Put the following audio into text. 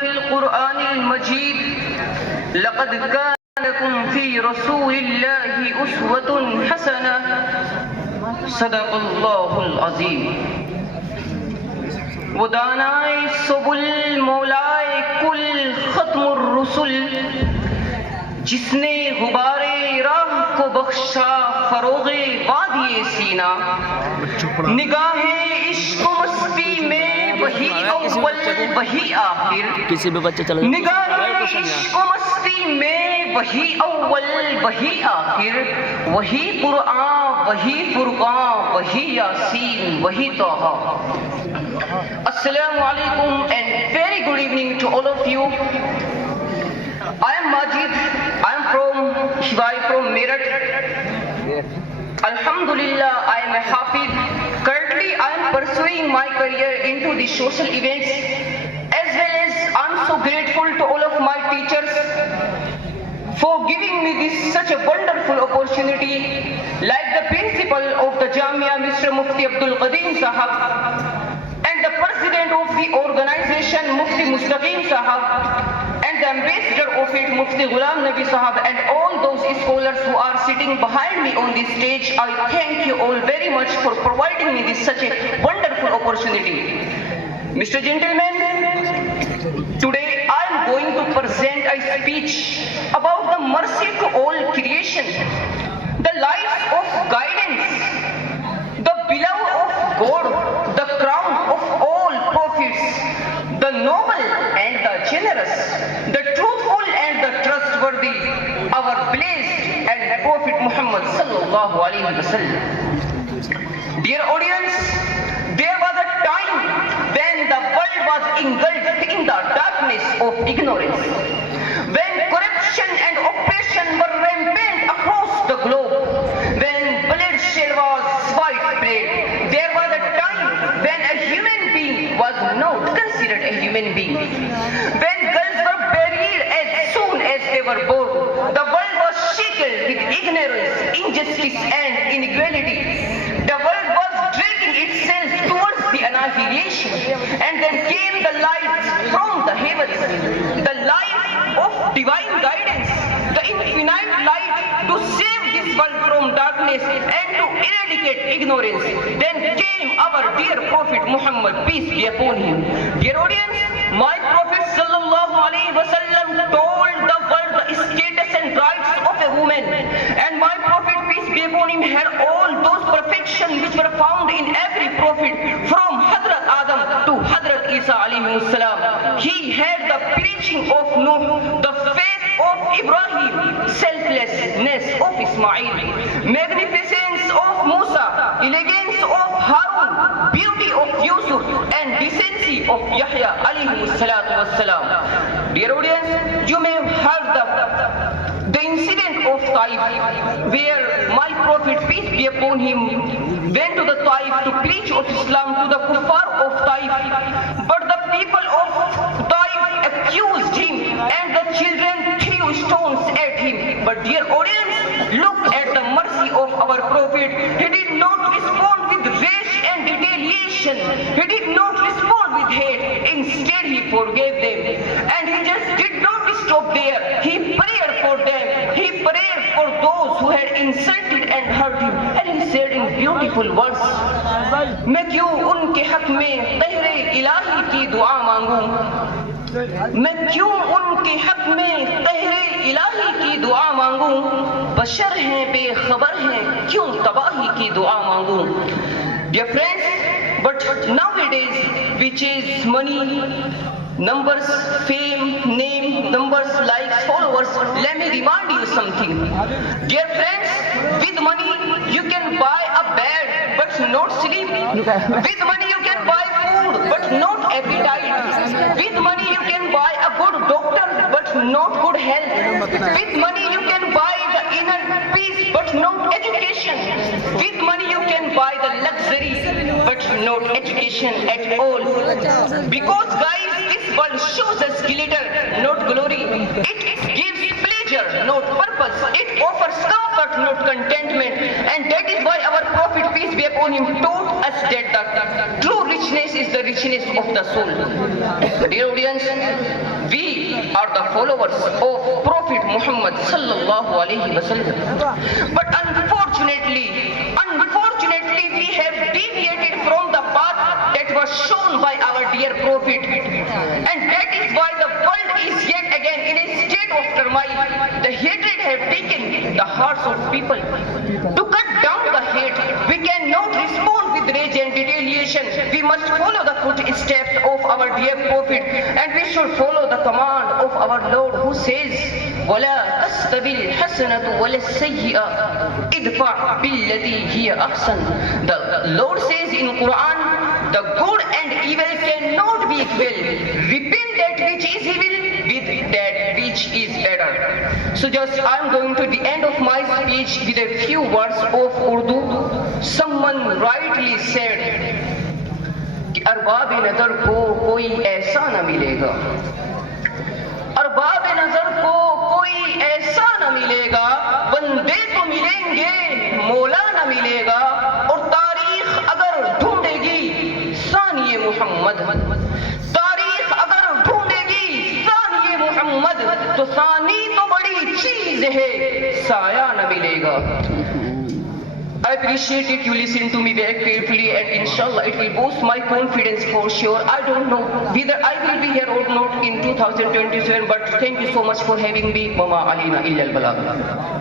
في القرآن المجيد لقد كان لكم في رسول الله أسوة حسنة صدق الله العظيم ودانائے سبل مولائے کل ختم الرسل جس نے غبارے راہ کو بخشا فروغ وادی سینا نگاہ عشق و مستی میں وہی اول وہی آخر نگاہ عشق و مستی میں وہی اول وہی آخر وہی قرآن وہی فرقان وہی یاسین وہی Taha. Assalamu alaikum and very good evening to all of you. I am Majid. I am from Shivai from Meerut. Alhamdulillah, I am a Hafid. Currently, I am pursuing my career into the social events, as well as I am so grateful to all of my teachers for giving me this such a wonderful opportunity, like the principal of the Jamia, Mr. Mufti Abdul Qadim Sahab, and the president of the organization, Mufti Mustaqim Sahab, and the ambassador of it, Mufti Ghulam Nabi Sahab, and all those scholars who are sitting behind me on this stage. I thank you all very much for providing me this such a wonderful opportunity. Mr. Gentlemen, today I am going to present a speech about the mercy to all creation, the life of guidance, the beloved of God, the crown of all prophets, the noble and the generous, the truthful and the trustworthy, our blessed and Prophet Muhammad sallallahu alaihi wasallam. Dear audience, there was a time when the world was engulfed in the darkness of ignorance, when corruption and oppression were rampant across the globe, when bloodshed was widespread. There was a time when a human being was not considered a human being, when girls were buried as soon as they were born. The world was shaken with ignorance, injustice and inequality. The world was dragging itself towards the annihilation, and then came the light from the heavens, the light of divine guidance, the infinite light to save this world from darkness and to eradicate ignorance. Then came our dear Prophet Muhammad, peace be upon him. Dear audience, my Prophet sallallahu alaihi wasallam told the world the status and rights of a woman, and my Prophet, peace be upon him, had all those perfections which were found in every prophet from Hazrat Adam to Hazrat Isa alayhi salam. He had the preaching of Nuh, the faith of Ibrahim, selflessness of Ismail, magnificence of Musa, elegance of Harun, beauty of Yusuf, and decency of Yahya alayhi salatu wassalam. Dear audience, you may have heard the incident of Taif, where my Prophet, peace be upon him, went to the Taif to preach of Islam to the kuffar of Taif. But the people of Taif accused him, and the children threw stones at him. But dear audience, look at the mercy of our Prophet. He did not respond with rage and retaliation. He did not respond with hate. Instead, he forgave them. And he just did not stop there. He prayed for them. He prayed for those who had insulted and hurt him. And he said in beautiful words, मैं क्यों उनके हक में तहरे इलाही की दुआ मांगूं, मैं क्यों उनके हक में तहरे इलाही की दुआ मांगूं, बशर हैं बेखबर हैं क्यों तबाही की दुआ मांगूं. Dear friends, but nowadays we chase money, numbers, fame, name, numbers, likes, followers. Let me remind you something. Dear friends, with money you can buy a bed but not sleep. With money you can buy food but not appetite. With money you can buy a good doctor but not good health. With money you can buy the inner peace but not education. With money you can buy the luxury but not education at all. Because guys, this world shows us glitter, not glory. It gives pleasure, not purpose. It offers comfort, not contentment. And that is why our Prophet, peace be upon him, taught us that the true richness is the richness of the soul. Dear audience, are the followers of Prophet Muhammad sallallahu alaihi wasallam. But unfortunately, we have deviated from the path that was shown by our dear Prophet, and that is why the world is yet again in a state of turmoil. The hatred have taken the hearts of people. To cut down the hate, we cannot respond with rage and retaliation. We must follow the footsteps of our dear Prophet, and we should follow the command of our Lord, who says, وَلَا تَسْتَوِي الْحَسَنَةُ وَلَا السَّيِّئَةُ اِدْفَعْ بِالَّتِي هِيَ أَحْسَنُ. The Lord says in Quran, the good and evil cannot be equal. Repel that which is evil with that which is better. So just I'm going to the end of my speech with a few words of Urdu. Someone rightly said कि अरबाब नजर को कोई ऐसा न मिलेगा, अरबाब नजर को कोई ऐसा न मिलेगा, बंदे तो मिलेंगे मौला न मिलेगा, और तारीख अगर ढूंढेगी सानिए मुहम्मद, तारीख अगर ढूंढेगी सानिए मुहम्मद, तो सानी तो बड़ी चीज है, साया न मिलेगा. I appreciate it. You listen to me very carefully, and inshallah it will boost my confidence for sure. I don't know whether I will be here or not in 2027, but thank you so much for having me. Mama alina illa al balagh.